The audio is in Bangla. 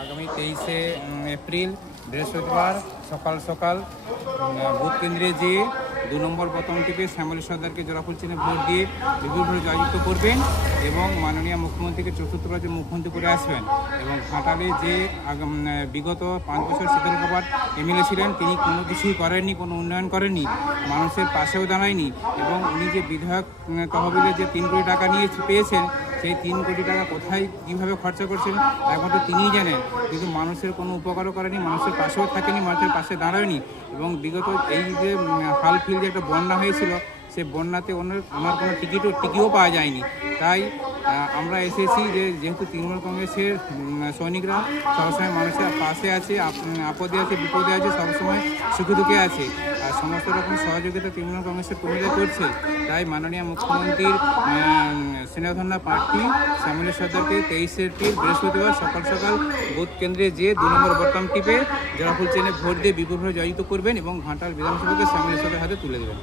আগামী 23শে এপ্রিল বৃহস্পতিবার সকাল সকাল বুথ কেন্দ্রে যেয়ে 2 নম্বর বোতাম টিপে শ্যামলী সর্দারকে জোড়াফুল চিহ্নে ভোট দিয়ে বিপুলভাবে জয়যুক্ত করবেন এবং মাননীয় মুখ্যমন্ত্রীকে চতুর্থবার যে মুখ্যমন্ত্রী করে আসবেন। এবং ঘাটালে যে বিগত 5 বছর শীতল কাপাট এমএলএ ছিলেন, তিনি কোনো কিছুই করেননি, কোনো উন্নয়ন করেননি, মানুষের পাশেও দাঁড়ায়নি। এবং উনি যে বিধায়ক তহবিলে যে 3 কোটি টাকা নিয়ে পেয়েছেন, সেই 3 কোটি টাকা কোথায় কীভাবে খরচা করছেন একমাত্র তিনিই জানেন। কিন্তু মানুষের কোনো উপকারও করেনি, মানুষের পাশেও থাকেনি, মানুষের পাশে দাঁড়ায়নি। এবং বিগত এই যে হালফিল যে একটা বন্যা হয়েছিল, সেই বন্যাতে ওনার কোনো টিকিও পাওয়া যায়নি। তাই আমরা এসেছি যেহেতু তৃণমূল কংগ্রেসের সৈনিকরা সবসময় মানুষের পাশে আছে, আপদে আছে, বিপদে আছে, সবসময় সুখে দুঃখে আছে, আর সমস্ত রকম সহযোগিতা তৃণমূল কংগ্রেসের কর্মীরা করছে। তাই মাননীয় মুখ্যমন্ত্রীর স্নেহধন্য প্রার্থী শ্যামলী সর্দারকে 23শে এপ্রিল বৃহস্পতিবার সকাল সকাল বুথ কেন্দ্রে যেয়ে 2 নম্বর বোতাম টিপে জোড়াফুল চিহ্নে ভোট দিয়ে বিপুলভাবে জয়যুক্ত করবেন এবং ঘাটাল বিধানসভাকে শ্যামলী সর্দারের হাতে তুলে দেবেন।